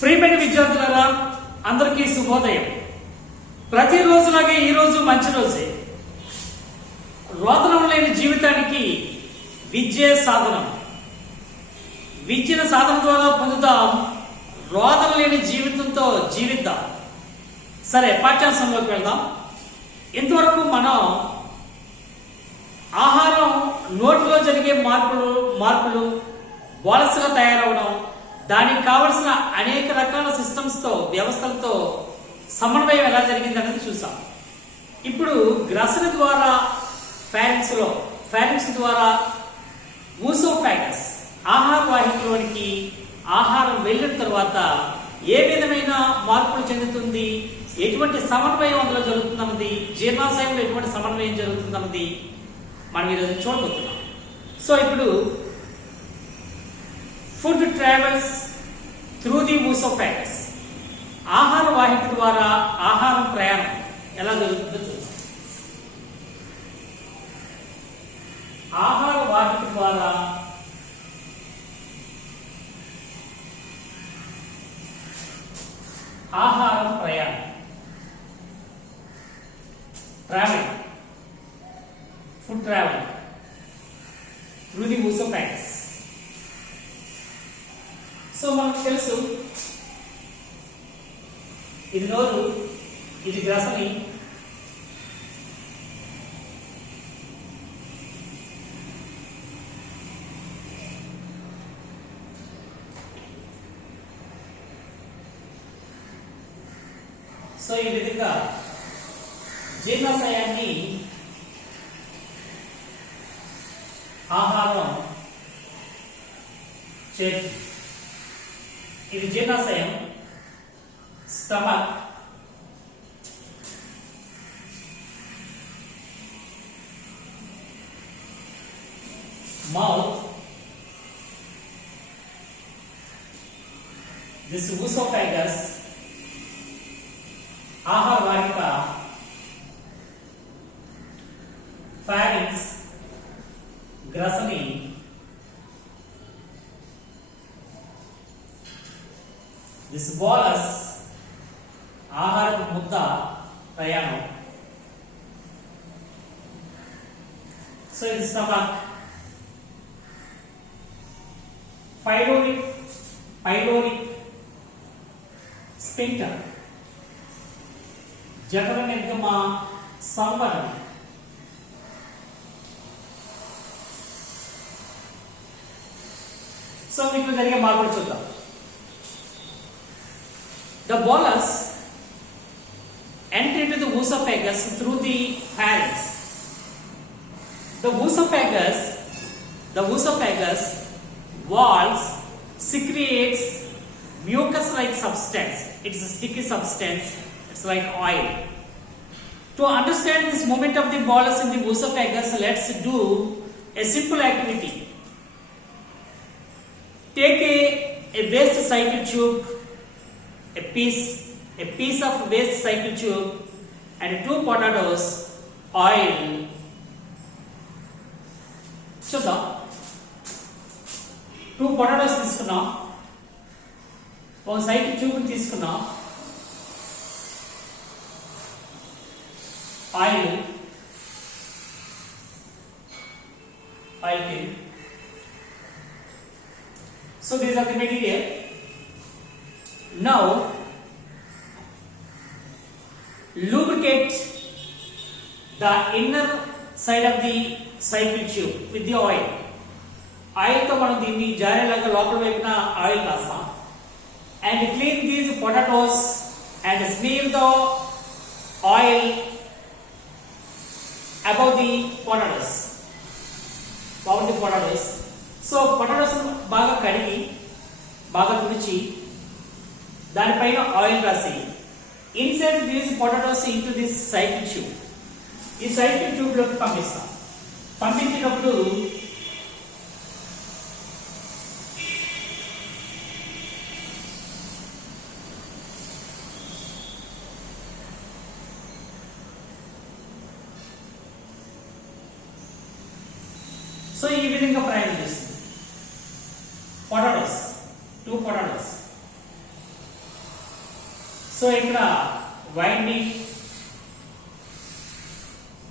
ప్రియమైన విద్యార్థులారా, అందరికీ శుభోదయం. ప్రతిరోజులాగే ఈ రోజు మంచి రోజే. రోదనం లేని జీవితానికి విద్యే సాధనం. విద్యను సాధన ద్వారా పొందుతాం, రోదన లేని జీవితంతో జీవిద్దాం. సరే, పాఠ్యాంశంలోకి వెళ్దాం. ఇంతవరకు మనం ఆహారం నోటిలో జరిగే మార్పులు బోలస్గా తయారవడం, దానికి కావలసిన అనేక రకాల సిస్టమ్స్తో వ్యవస్థలతో సమన్వయం ఎలా జరిగింది అనేది చూసాం. ఇప్పుడు గ్రసన ద్వారా ఫారింక్స్ ద్వారా ఊసోఫాగస్ ఆహార వాహికలోనికి ఆహారం వెళ్ళిన తర్వాత ఏ విధమైన మార్పులు చెందుతుంది, ఎటువంటి సమన్వయం అందులో జరుగుతుందన్నది, జీర్ణాశయంలో ఎటువంటి సమన్వయం జరుగుతుందన్నది మనం ఈరోజు చూడబోతున్నాం. సో ఇప్పుడు ఫుడ్ ట్రావెల్స్ త్రూ ది ఊసోఫాగస్, ఆహార వాహిక ద్వారా ఆహారం ప్రయాణం ఎలా జరుగుతుందో చూద్దాం. ఆహార వాహిక ద్వారా ఆహారం ప్రయాణం, travel, food travel through the oesophagus. So మనకు తెలుసు, ఇది నోరు, ఇది గ్రసని, సో ఈ విధంగా జీర్ణాశయాన్ని ఆహారం చేరుతుంది. ఇది జీర్ణాశయం, స్టమక్, మౌత్, దిస్ ఊసోఫాగస్ ఆహార వాహిక, ఫారింక్స్, గ్రసని, దిస్ బోలస్ ఆహార ముద్ద ప్రయాణం. సో ఇది స్టమక్, పైలోరిక్ స్పింక్టర్, జఠర నిర్గమ సంవరణం. సో మీకు జరిగే మార్పులు చూద్దాం. The bolus enter into the oesophagus through the pharynx. The oesophagus walls secretes mucus-like substance. It's a sticky substance. It's like oil. To understand this movement of the bolus in the oesophagus, let's do a simple activity. Take a waste cycle tube, a piece of waste cycle tube and 2 potatoes, oil. చూద్దాం. 2 potatoes తీసుకున్నాం, ఒక cycle tube తీసుకున్నాం, oil tin. So these are the material. Now lubricate the inner side of the cycle tube with the oil. Oil తో మనం దీన్ని జారేలాగా లోపల వైపున ఆయిల్ రాస్తాం. And clean these potatoes and smear the oil above the potatoes. So potatoes బాగా కడిగి బాగా తుడిచి దానిపైన ఆయిల్ రాసి inside these potatoes into this cycle tube, ఈ సైకిల్ ట్యూబ్ లోకి పంపిస్తాం. పంపించినప్పుడు సో ఈ విధంగా ప్రయాణం చేస్తుంది. పొటాటోస్, 2 potatoes. సో ఇక్కడ వైండింగ్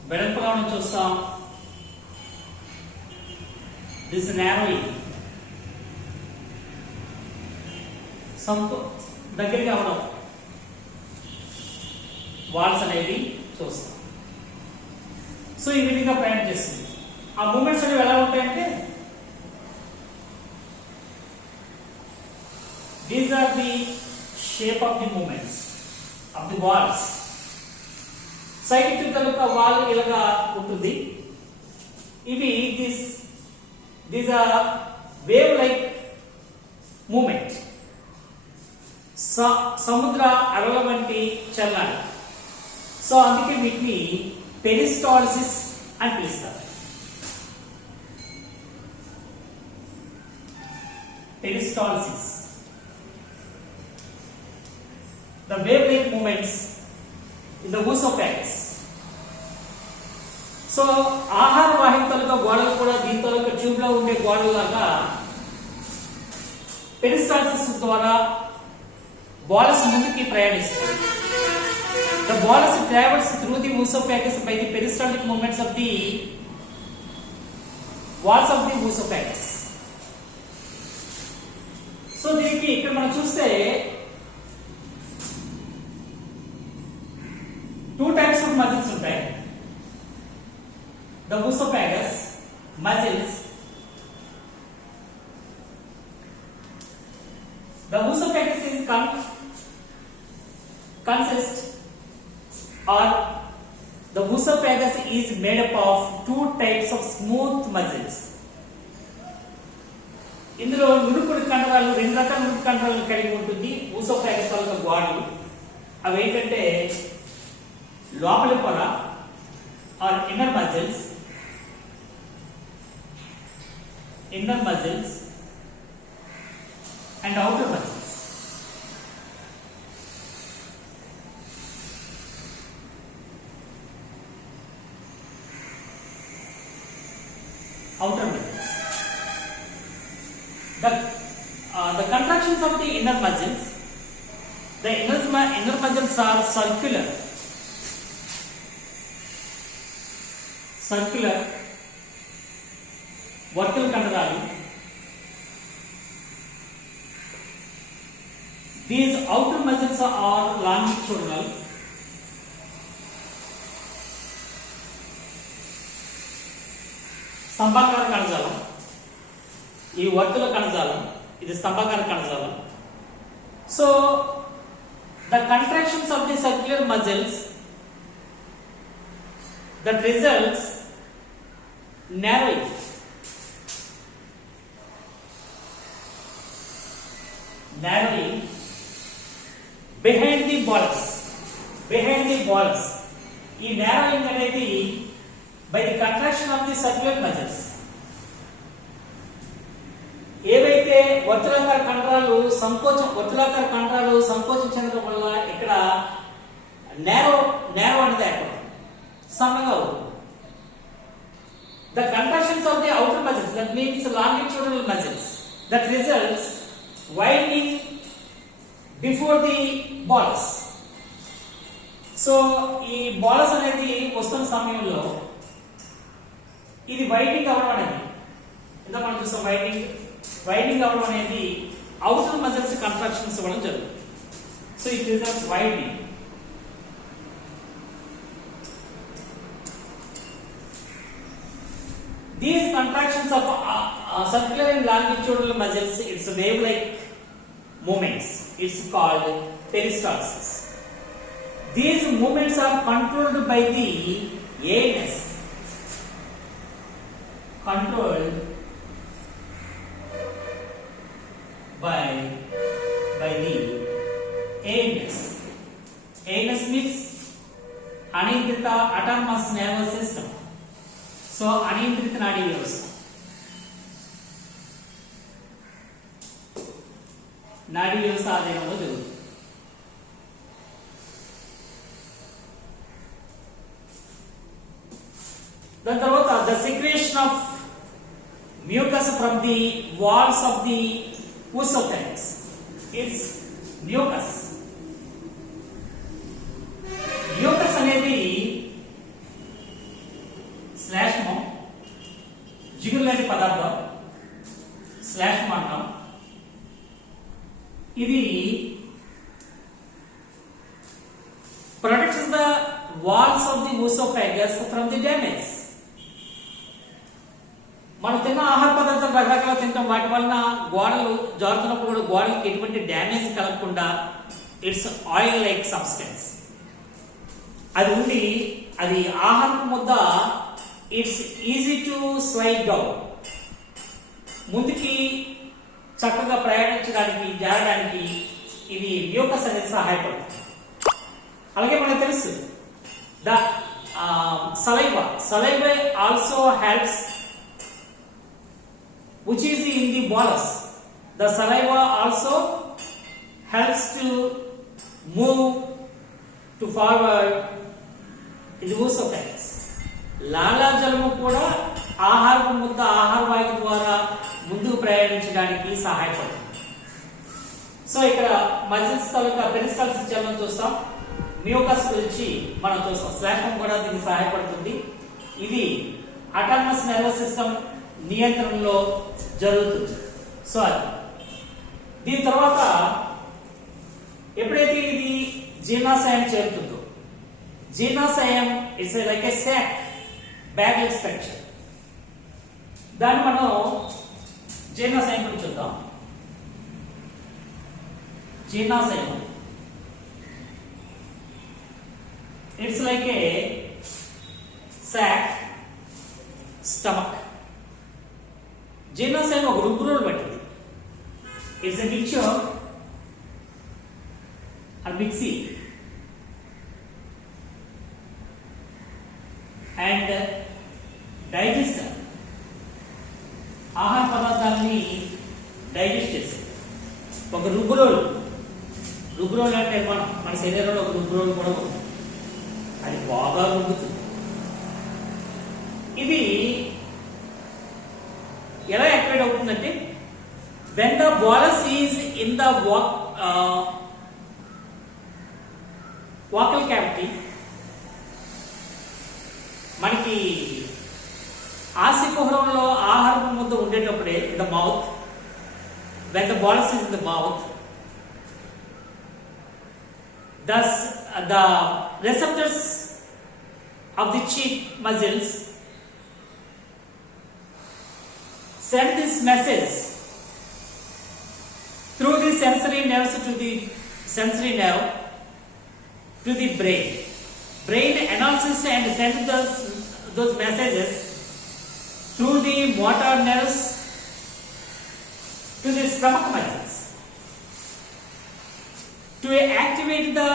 వెడల్పుగా మనం చూస్తాం. దిస్ నారోయింగ్ దగ్గరగా అవడం, వాల్స్ అనేవి చూస్తాం. సో ఈ విధంగా ప్రయాణం చేస్తుంది. ఆ మూమెంట్స్ అనేవి ఎలా ఉంటాయంటే, these are the shape of the movements of the walls. Side చుట్టూ వాల్ ఇలాగా ఉంటుంది. ఇవి these are wave like movement, సముద్ర అలల వంటి చలనాలు. సో అందుకే వీటిని పెరిస్టాల్సిస్ అని పిలుస్తారు. Peristalsis, the wave-like movements in the oesophagus. So ఆహార వాహికలుగా గోడలు కూడా దీంతో ట్యూబ్ లో ఉండే గోడలాగా పెరిస్టాల్సిస్ ద్వారా బాలస్ ముందుకి ప్రయాణిస్తాయి. The bolus travels through the oesophagus by the peristaltic movements of the walls of the oesophagus. So దీనికి ఇక్కడ మనం చూస్తే టూ టైప్స్ ఆఫ్ మజిల్స్ ఉంటాయి. The oesophagus muscles. The oesophagus is consist or the oesophagus is made up of two types of smooth muscles. ఇందులో నునుపుడు కండరాలు, రెండు రకాల నునుపు కండరాలు కలిగి ఉంటుంది ఓసోఫాగస్ తాలూకా గోడలు. అవి ఏంటంటే లోపలి పొర or inner muscles and outer muscles. outer muscles. The contractions of the inner muscles. The inner muscles are circular vertical కండరాలు. These outer muscles are longitudinal. స్తంభాకార కణజాలం. ఈ వర్తుల కణజాలం, ఇది స్తంభాకార కణజాలం. So the contractions of the circular muscles that results narrowing behind the bolus. ఈ narrowing అనేది by the contraction of the circular muscles. ఏవైతే వర్తులాకార కండరాలు సంకోచం చెందడం వల్ల ఇక్కడ నేరో అనేది ఏర్పడుతుంది, సన్నగా అవుతుంది. The contractions of the outer muscles, that means longitudinal muscles, that results widening before the bolus. So ఈ bolus అనేది వస్తున్న సమయంలో ఇది వైడింగ్ అవ్వడం అనేది, ఇంత మనం చూస్తాం, వైడింగ్ అవ్వడం అనేది అవుటర్ మజిల్స్ కంట్రాక్షన్స్ ఇవ్వడం జరుగుతుంది. So it results widening. These contractions of circular and longitudinal muscles, it's wave-like movements. It's called peristalsis. These movements are controlled by the anus. Controlled by the anus. Anus means అనియంత్రిత autonomous nervous system. So అనియంత్రిత నాడీ వ్యవస్థ. నాడీ వ్యవస్థ ఆధీనంలో జరుగుతుంది. దాని తర్వాత the secretion of mucus from the walls of the oesophagus. It's mucus. ఇది protects the walls of the oesophagus from the damage. మనం తిన్న ఆహార పదార్థాలు రకరకాల తింటాం, వాటి వలన గోడలు జారుతున్నప్పుడు కూడా గోడలకి ఎటువంటి డ్యామేజ్ కలగకుండా ఇట్స్ ఆయిల్ లైక్ సబ్స్టెన్స్ అది ఉండి, అది ఆహారపు ముద్ద it's easy to slide down, ముందుకి చక్కగా ప్రయాణించడానికి జారడానికి ఇది మ్యూకస్ అనేది సహాయపడుతుంది. అలాగే మనకు తెలుసు the saliva also helps which is in the bolus. The saliva also helps to move to forward in the oesophagus. లాలాజలము కూడా ఆహారపు ముద్ద ఆహార వాయువు ద్వారా ముందుకు ప్రయాణించడానికి సహాయపడుతుంది. సో ఇక్కడ మజిల్స్ తాలూకా పెరిస్టాల్సిస్ చలనం చూస్తాం, మ్యూకస్ గురించి మనం చూస్తాం, శ్లేష్మం కూడా దీనికి సహాయపడుతుంది. ఇది అటానమస్ నర్వస్ సిస్టమ్ నియంత్రణలో జరుగుతుంది. సో అది దీని తర్వాత ఎప్పుడైతే ఇది జీర్ణాశయం చేరుతుందో, జీర్ణాశయం it's like a sac bag like structure. దాన్ని మనం జీర్ణాశయం గురించి చూద్దాం. జీర్ణాశయం it's like a sac stomach. జీర్ణాశయం ఒక రుగ్రోలు పట్టింది. It's a mixture or mixie and digester. ఆహార పదార్థాలని డైజెస్ట్ చేసేది ఒక రుగ్రోలు. రుగ్రోలు అంటే మన శరీరంలో ఒక రుగ్రోలు కూడా ఉంది, అది బాగా రుగ్గుతుంది. ఇది ఎలా యాక్టివేట్ అవుతుందంటే when the bolus is in the vocal cavity, మనకి ఆశికుహరంలో ఆహారపు ముద్ద ఉండేటప్పుడే in the mouth, when the bolus is in the mouth, thus the receptors of the cheek muscles send this message through the sensory nerves to the sensory nerve to the brain. Brain analyzes and sends those messages through the motor nerves to the stomach muscles to activate the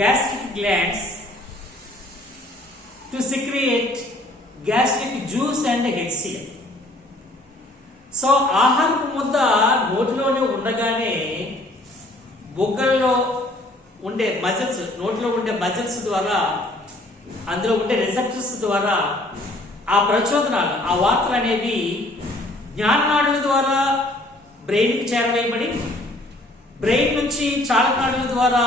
gastric glands to secrete gastric juice and HCl. So ఆహారపు ముద్ద నోటిలోనే ఉండగానే బొగ్గల్లో ఉండే మజిల్స్, నోటిలో ఉండే మజిల్స్ ద్వారా, అందులో ఉండే రిసెప్టర్స్ ద్వారా ఆ ప్రచోదనాలు, ఆ వార్తలు అనేవి జ్ఞాననాడుల ద్వారా బ్రెయిన్కి చేరవేయబడి, బ్రెయిన్ నుంచి చాలనాడుల ద్వారా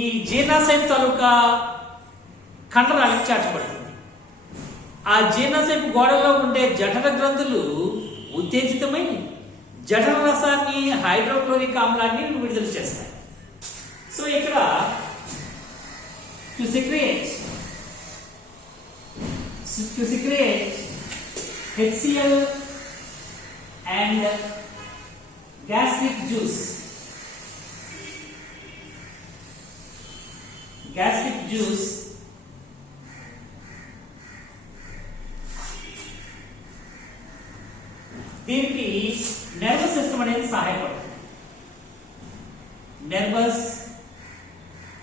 ఈ జీర్ణాశయం తాలూకా కండరాలకు చేర్చబడుతుంది. ఆ జీర్ణాశయపు గోడలో ఉండే జఠర గ్రంథులు ఉత్తేజితమై జఠర రసాన్ని, హైడ్రోక్లోరిక్ ఆమ్లాన్ని విడుదల చేస్తాయి. సో ఇక్కడ to secrete HCl and gastric juice దీనికి నర్వస్ సిస్టమ్ అనేది సహాయపడుతుంది. నర్వస్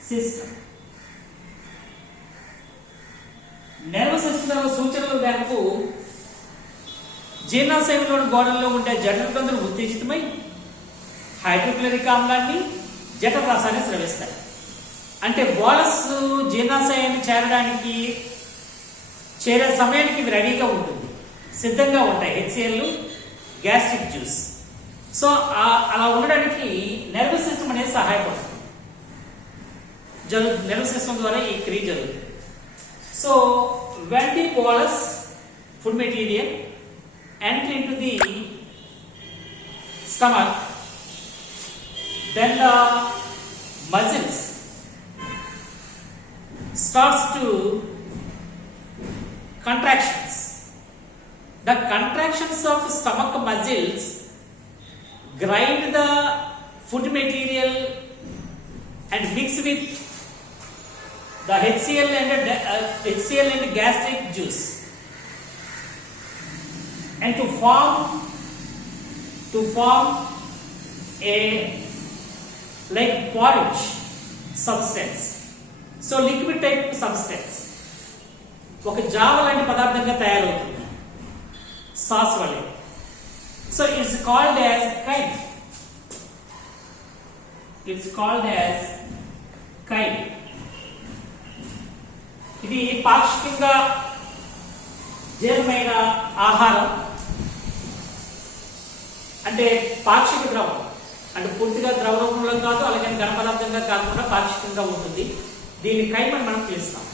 సిస్టమ్ సూచనల మేరకు జీర్ణాశయంలోని గోడల్లో ఉండే జఠర గ్రంథులు ఉత్తేజితమై హైడ్రోక్లోరిక్ ఆమ్లాన్ని, జఠర రసాన్ని స్రవిస్తాయి. అంటే బోలస్ జీర్ణాశయాన్ని చేరే సమయానికి ఇది రెడీగా ఉంటుంది, సిద్ధంగా ఉంటాయి HCl, గ్యాస్ట్రిక్ జ్యూస్. సో అలా ఉండడానికి నర్వస్ సిస్టమ్ అనేది సహాయపడుతుంది. నర్వస్ సిస్టమ్ ద్వారా ఈ క్రియ జరుగుతుంది. So when the bolus food material enter into the stomach, then the muscles starts to contractions. The contractions of stomach muscles grind the food material and mix with the HCl and gastric juice, and to form a like porridge substance. So liquid type substance, ఒక జావ లాంటి పదార్థంగా తయారవుతుంది సాస్ వల్ల. So it's called as కైమ్. ఇది పాక్షికంగా జీర్ణమైన ఆహారం, అంటే పాక్షిక ద్రవం, అంటే పూర్తిగా ద్రవ రూపంలో కాదు, అలాగే ఘన పదార్థంగా కాకుండా పాక్షికంగా ఉంటుంది. దీన్ని కైమ్ అని మనం పిలుస్తాం.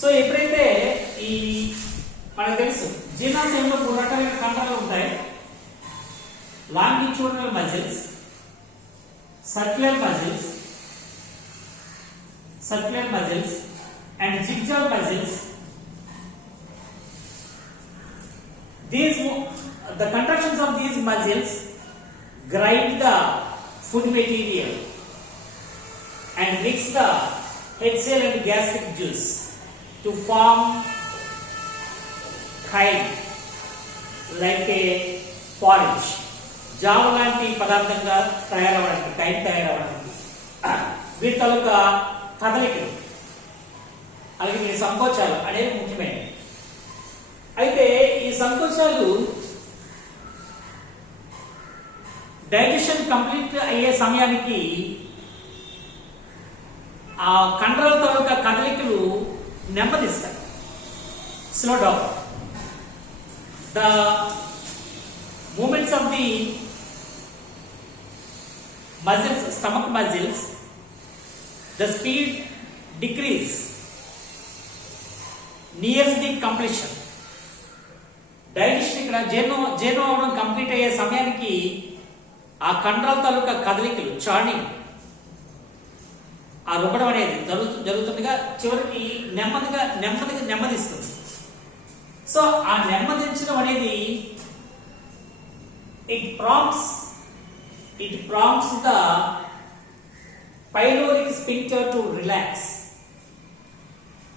సో ఎప్పుడైతే ఈ మనకు తెలుసు జీర్ణాశయంలో 3 రకాలైన కండరాలు ఉంటాయి: longitudinal muscles, circular muscles and zigzag muscles. The contractions of these muscles grind the food material and mix the HCl and gastric juice to form chyme, like a porridge. జావ లాంటి పదార్థంగా తయారవడానికి, కైమ్ తయారవడానికి వీటి తాలూకా కదలికలు అలాగే ఈ సంకోచాలు అనేవి ముఖ్యమైనవి. అయితే ఈ సంకోచాలు డైజెషన్ కంప్లీట్ అయ్యే సమయానికి ఆ కండరాల తాలూకా కదలికలు నెమ్మదిస్తాయి, slow down. The movements of the muscles, stomach muscles, the speed decrease nears the completion. Digestion ఇక్కడ జీర్ణం అవడం కంప్లీట్ అయ్యే సమయానికి ఆ కండరాల తాలూకా కదలికలు, చార్నింగ్, ఆ రుబ్బడం అనేది జరుగుతుండగా చివరికి నెమ్మదిస్తుంది. సో ఆ నెమ్మదించడం అనేది it prompts the pyloric sphincter to relax.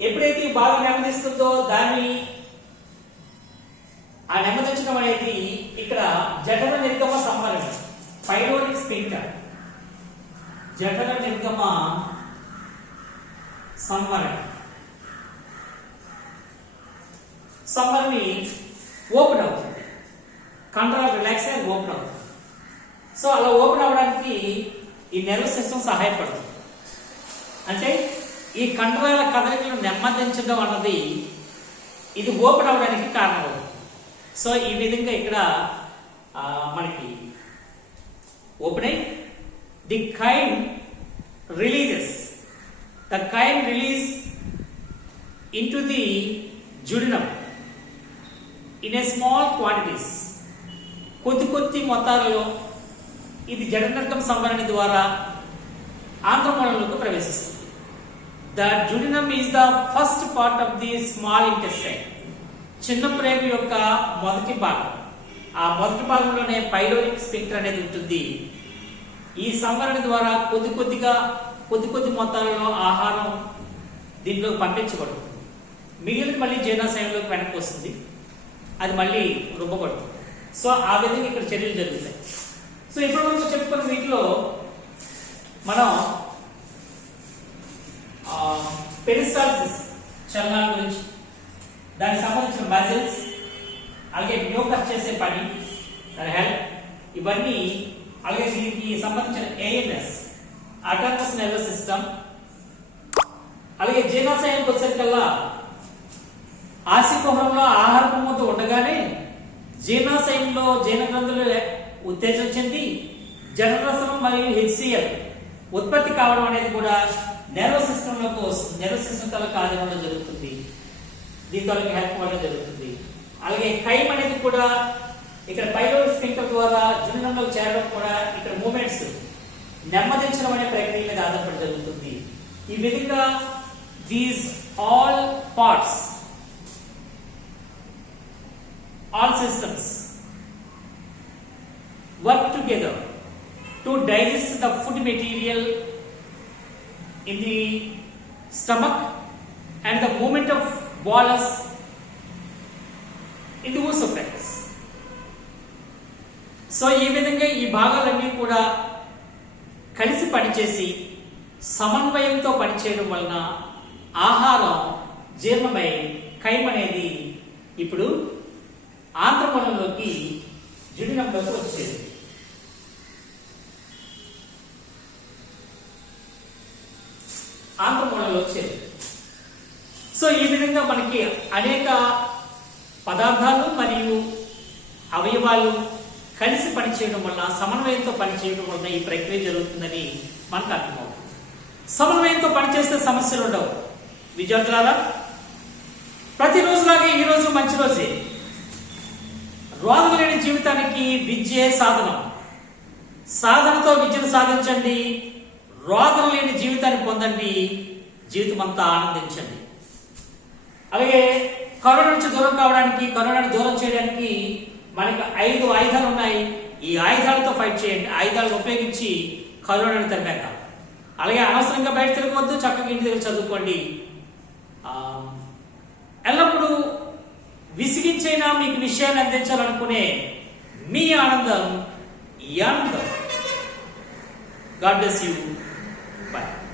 ఎప్పుడైతే బాగా నెమ్మదిస్తుందో దాన్ని ఆ నెమ్మదించడం అనేది ఇక్కడ జఠర నిర్గమ సంవరణ, పైలోరిక్ స్ఫింక్టర్, జఠర నిర్గమ సంవరణి ఓపెన్ అవుతుంది, కండరాలు రిలాక్స్ అయ్యి ఓపెన్ అవుతుంది. సో అలా ఓపెన్ అవడానికి ఈ నర్వస్ సిస్టమ్ సహాయపడుతుంది. అంటే ఈ కండరాల కదలికలను నెమ్మదించడం అన్నది ఇది ఓపెన్ అవడానికి కారణమవుతుంది. సో ఈ విధంగా ఇక్కడ మనకి ఓపెన్ అయి ది కైమ్ release into the duodenum in a small quantities. కొద్ది మొత్తాలలో ఇది జఠరనర్గం సంవరణ ద్వారా ఆంత్రమూలంలోకి ప్రవేశిస్తుంది. The duodenum is the first part of the small intestine. చిన్న ప్రేగు యొక్క మొదటి భాగం. ఆ మొదటి భాగంలోనే పైలోరిక్ స్ఫింక్టర్ అనేది ఉంటుంది. ఈ సంవరణ ద్వారా కొద్ది మొత్తాలలో ఆహారం దీంట్లో పంపించబడుతుంది. మిగిలిన మళ్ళీ జీర్ణాశయంలోకి వెనక్కి వస్తుంది, అది మళ్ళీ రుబ్బబడుతుంది. సో ఆ విధంగా ఇక్కడ చర్యలు జరుగుతాయి. సో ఇప్పుడు మనం చెప్పుకున్న వీటిలో మనం పెరిస్టాల్సిస్ చలనాల గురించి, దానికి సంబంధించిన మజిల్స్, అలాగే మ్యూకస్ చేసే పని, దాని హెల్ప్, ఇవన్నీ, అలాగే దీనికి సంబంధించిన ఏఎన్ఎస్, అటానమస్ నర్వస్ సిస్టమ్, అలాగే జీర్ణాశయానికి వచ్చేసరికల్లా ఆశీకుహరంలో ఆహారపు మూత ఉండగానే జీర్ణాశయంలో జీర్ణగ్రంథులు ఉత్తేజం చెంది జఠరరసం మరియు హెచ్సిఎల్ ఉత్పత్తి కావడం అనేది కూడా నర్వస్ సిస్టంలోకి వస్తుంది. నర్వస్ సిస్టమ్ తాలూకా ఆధీనంలో జరుగుతుంది, దీని తాలూకా హెల్ప్ వల్ల జరుగుతుంది. అలాగే కైమ్ అనేది కూడా ఇక్కడ పైలోరిక్ స్ఫింక్టర్ ద్వారా జీర్ణంలో చేరడం కూడా ఇక్కడ మూమెంట్స్ నెమ్మదించడం అనే ప్రక్రియ మీద ఆధారపడి జరుగుతుంది. ఈ విధంగా these all parts, all systems work together to digest the food material in the stomach and the movement of bolus in the esophagus. So ఈ విధంగా ఈ భాగాలన్నీ కూడా కలిసి పనిచేసి సమన్వయంతో పనిచేయడం వలన ఆహారం జీర్ణమై కైమ్ అనేది ఇప్పుడు ఆంత్రమూలంలోకి జుడినంలోకి వచ్చేది. ఆంత్రమూలంలో వచ్చేది. సో ఈ విధంగా మనకి అనేక పదార్థాలు మరియు అవయవాలు కలిసి పనిచేయడం వల్ల, సమన్వయంతో పనిచేయడం వలన ఈ ప్రక్రియ జరుగుతుందని మనకు అర్థమవుతుంది. సమన్వయంతో పనిచేస్తే సమస్యలు ఉండవు. విద్యార్థులారా, ప్రతిరోజులాగే ఈ రోజు మంచి రోజే. రోగం లేని జీవితానికి విద్యే సాధనం. సాధనతో విద్యను సాధించండి, రోగం లేని జీవితాన్ని పొందండి, జీవితం అంతా ఆనందించండి. అలాగే కరోనా నుంచి దూరం కావడానికి, కరోనాని దూరం చేయడానికి మనకి 5 ఆయుధాలు ఉన్నాయి. ఈ ఆయుధాలతో ఫైట్ చేయండి. ఆయుధాలను ఉపయోగించి కరోనాని తరిమేద్దాం. అలాగే అనవసరంగా బయట తిరగవద్దు, చక్కగా ఇంటి దగ్గర చదువుకోండి. ఎల్లప్పుడూ విసిగించైనా మీకు విషయాన్ని అందించాలనుకునే మీ ఆనందం ఈ ఆనందం. God bless you. Bye.